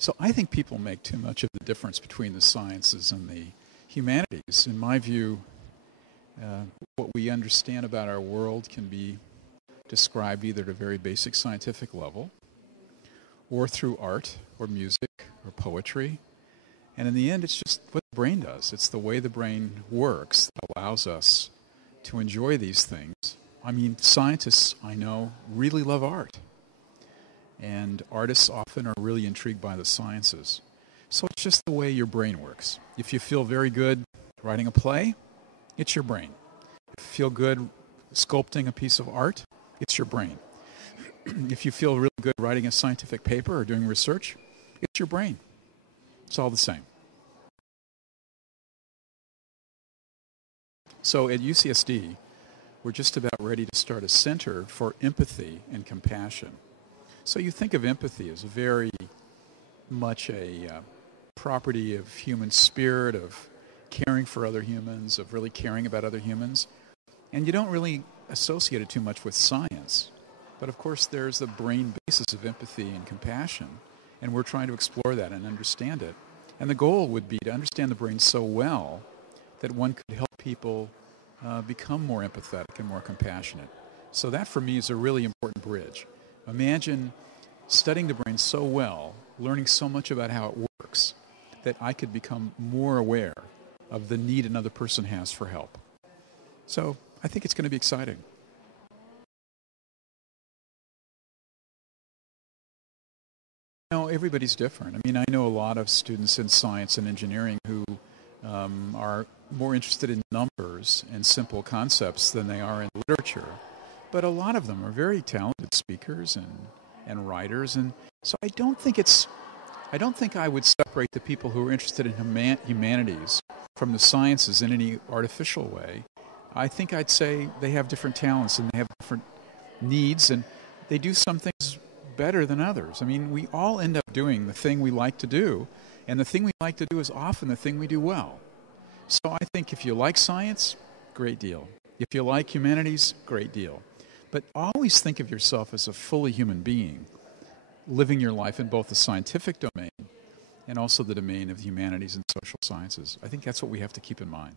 So I think people make too much of the difference between the sciences and the humanities. In my view, what we understand about our world can be described either at a very basic scientific level or through art or music or poetry. And in the end, it's just what the brain does. It's the way the brain works that allows us to enjoy these things. I mean, scientists, I know, really love art. And artists often are really intrigued by the sciences. So it's just the way your brain works. If you feel very good writing a play, it's your brain. If you feel good sculpting a piece of art, it's your brain. If you feel really good writing a scientific paper or doing research, it's your brain. It's all the same. So at UCSD, we're just about ready to start a center for empathy and compassion. So you think of empathy as very much a property of human spirit, of caring for other humans, of really caring about other humans. And you don't really associate it too much with science. But of course, there's the brain basis of empathy and compassion. And we're trying to explore that and understand it. And the goal would be to understand the brain so well that one could help people become more empathetic and more compassionate. So that, for me, is a really important bridge. Imagine studying the brain so well, learning so much about how it works, that I could become more aware of the need another person has for help. So I think it's going to be exciting. No, everybody's different. I mean, I know a lot of students in science and engineering who are more interested in numbers and simple concepts than they are in literature. But a lot of them are very talented speakers and writers. And so I don't think I would separate the people who are interested in humanities from the sciences in any artificial way. I think I'd say they have different talents and they have different needs, and they do some things better than others. I mean, we all end up doing the thing we like to do, and the thing we like to do is often the thing we do well. So I think if you like science, great deal. If you like humanities, great deal. But always think of yourself as a fully human being, living your life in both the scientific domain and also the domain of the humanities and social sciences. I think that's what we have to keep in mind.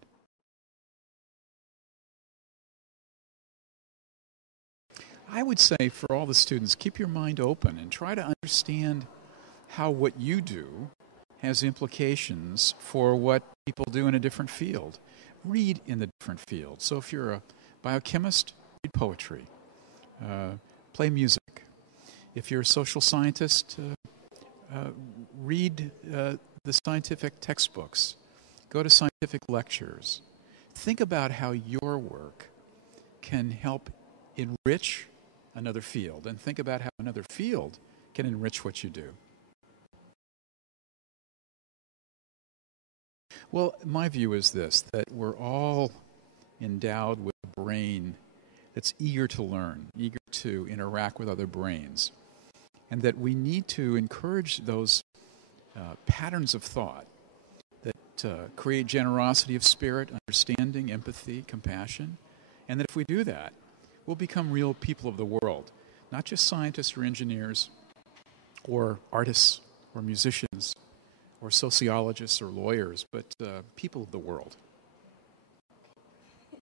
I would say for all the students, keep your mind open and try to understand how what you do has implications for what people do in a different field. Read in the different fields. So if you're a biochemist, read poetry, play music. If you're a social scientist, read the scientific textbooks, go to scientific lectures. Think about how your work can help enrich another field, and think about how another field can enrich what you do. Well, my view is this, that we're all endowed with a brain that's eager to learn, eager to interact with other brains, and that we need to encourage those patterns of thought that create generosity of spirit, understanding, empathy, compassion, and that if we do that, we'll become real people of the world, not just scientists or engineers or artists or musicians or sociologists or lawyers, but people of the world.